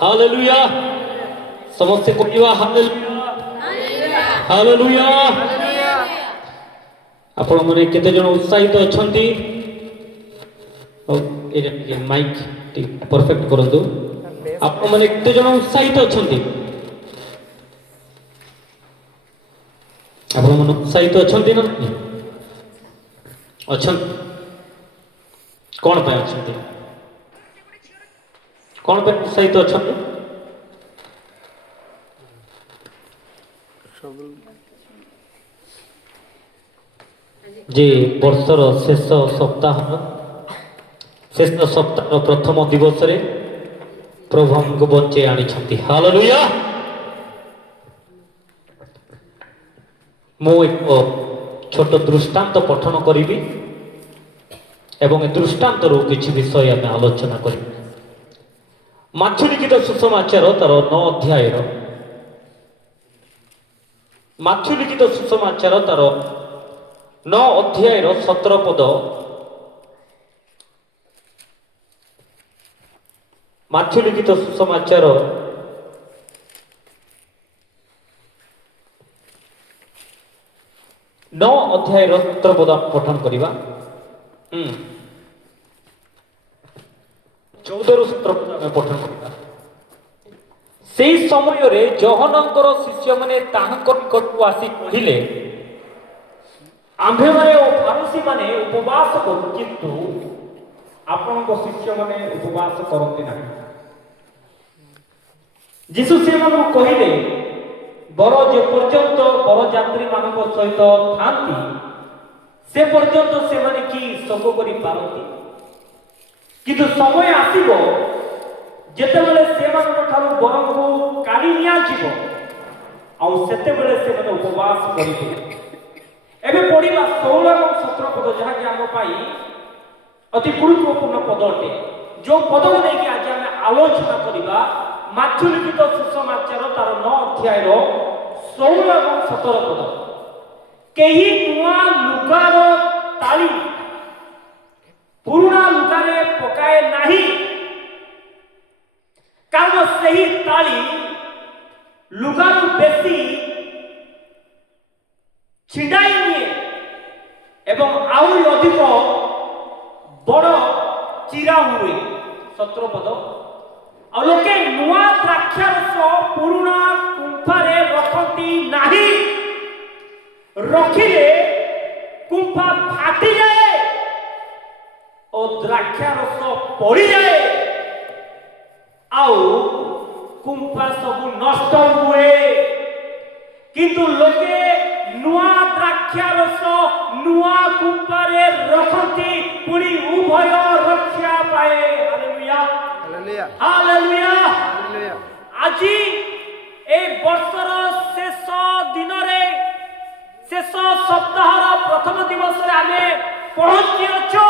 hallelujah समस्त कहवा hallelujah hallelujah आपण माने केते जण उत्साहित अछंती ए माइक परफेक्ट करंतु आपण माने केते जण उत्साहित अछंती आपण माने उत्साहित अछंती ना अछन कोन पे अछंती कोन पे उत्साहित अछंती जे वर्षर शेष सप्ताह प्रथम दिवस रे प्रभु हमको बचे आनी छंती हालेलुया मो एक छोट दृष्टांत पठन करी एवं ए दृष्टांत रो किछि विषय आमे आलोचना करी माथ्यू लिखित सुसमाचार तार 9 अध्याय माथ्यू लिखित सुसमाचार तार 9 अध्याय 17 पद माथ्यू लिखित सुसमाचार 9 अध्याय 17 पद पठन करिबा 14 17 पद आमे पठन करिबा सेही समय रे योहानंकर शिष्य माने ताहांकर निकटକୁ आसी कहिले आम्भे माने ओ फारुसी माने उपवास करू किंतु आपनक शिष्य माने उपवास करंती नाही यीशु से मानु कहिले बर जे पर्यंत बरयात्री मानक सहित थांती से पर्यंत से माने की सब करि पारती किंतु समय आसीबो जेते बेले से मानक थारु बरम को काढी निया जीवो आ सेते बेले से माने उपवास करिबे एबे पढिबा 16 और 17 पद जहा कि हम पाई अति गुरुत्वपूर्ण पद अटे जो पद को लेके आज हम आलोचना करिबा माथ्यू लिखित सुसमाचार तार 9 अध्याय 16 और 17 पद केही नुआ लुगार ताली पुराना लुगारे पकाए नाही कारण सही ताली लुगारु बेसी छिंडाई निए एवं आउरी अधिक बड़ चिरा हुए 17 पद आ लोके नुआ द्राक्षारस पुराना कुंफारे रखती नाही रखिले कुंफा फाटी जाए और द्राक्षारस पड़ी जाए आउ कुंफा सब नष्ट हुए किंतु लोके नुआ द्राक्षारस नुआ कुंपारे रखती पुरी उभय रक्षा पाए हालेलुया हालेलुया हालेलुया हालेलुया आजी ए वर्षर शेष दिन रे शेष सप्ताहर प्रथम दिवस रे आमे पहुंची अछो